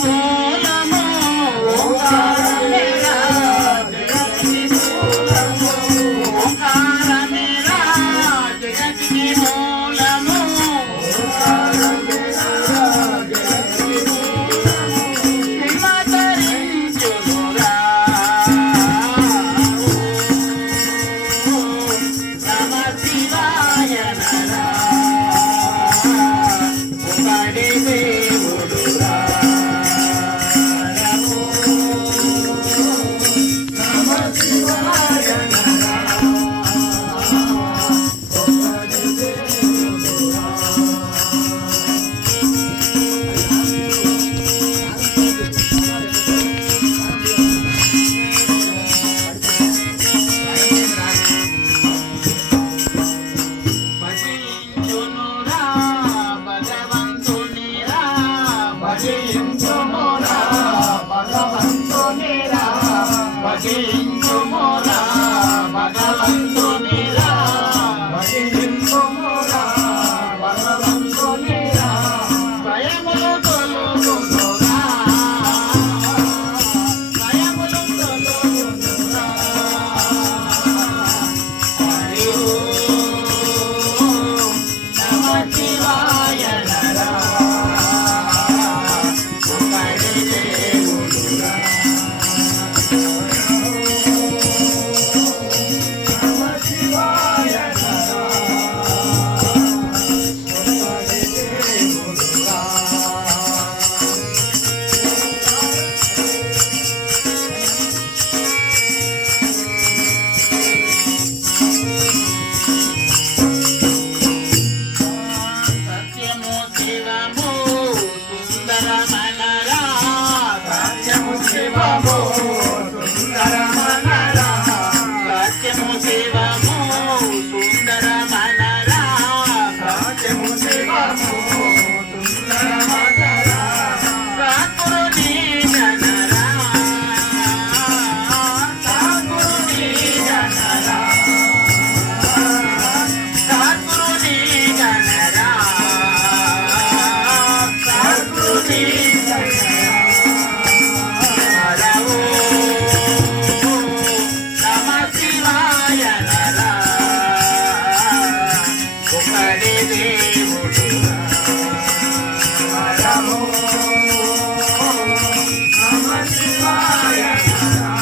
మూలము ఓంకారమేరా జగతికి మూలము ఓంకారమేరా జగతికి మూలము ఓంకారమేరా జగతికి మూలము శ్రీమతరించునురా నమ శివాయ నరా ఒకడే దేవుడురా నమ శివాయ నరా ఒకడే దేవుడురా భజించునురా భగవంతునిరా భజించునురా భగవంతునిరా భజించునురా భగవంతునిరా భజించునురా భగవంతునిరా భయములు తొలగునురా భయములు తొలగునురా హరి ఓం నమ శివాయ నరా ఒకడే దేవుడురా నమ శివాయ నరా ఒకడే దేవుడురా సత్యము శివము సుందరమనరా సత్యము శివము సుందరమనరా సత్యము శివము సుందరమనరా సత్యము శివము సుందరమనరా సద్గురుని జనరా సద్గురుని జనరా సద్గురుని జనరా సద్గురుని జనరా హర ఓం నమ శివాయ నరా ఒకడే దేవుడురా హర ఓం నమ శివాయ నరా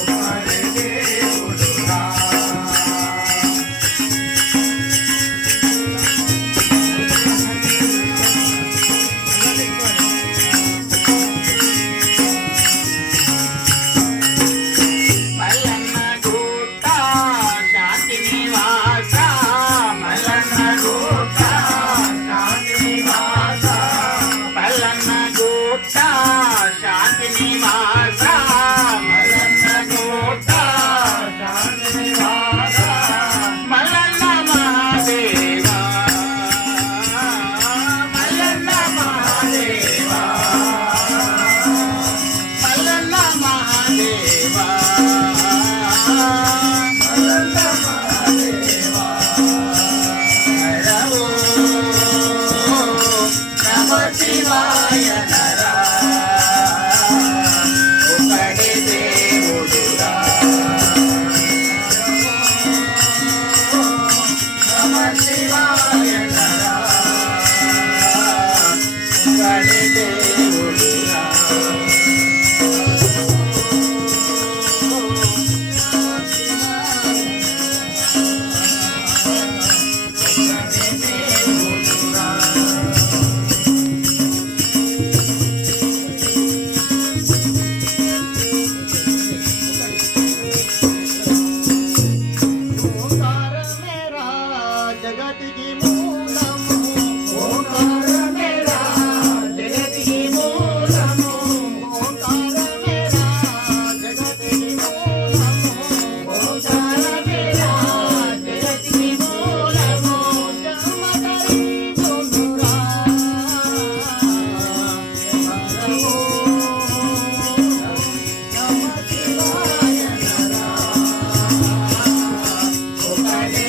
ఒకడే దేవుడురా మల్లన్న గుట్ట శాంతి నివాస మల్లన్న గుట్ట శాంతి నివాస మల్లన్న గుట్ట శాంతి నివాస మల్లన్న గుట్ట శాంతి నివాస మల్లన్న మహాదేవా మల్లన్న మహాదేవా మల్లన్న మహాదేవా మల్లన్న మహాదేవా హర ఓం నమ శివాయ నరా ఒకడే దేవుడురా నమ శివాయ నరా ఒకడే దేవుడురా ఓంకారమేరా జగతికి మూలము ఓంకారమేరా జగతికి మూలము ఓంకారమేరా జగతికి మూలము ఓంకారమేరా జగతికి మూలము జన్మధరించునురా హర ఓం నమ శివాయ నరా ఒకడే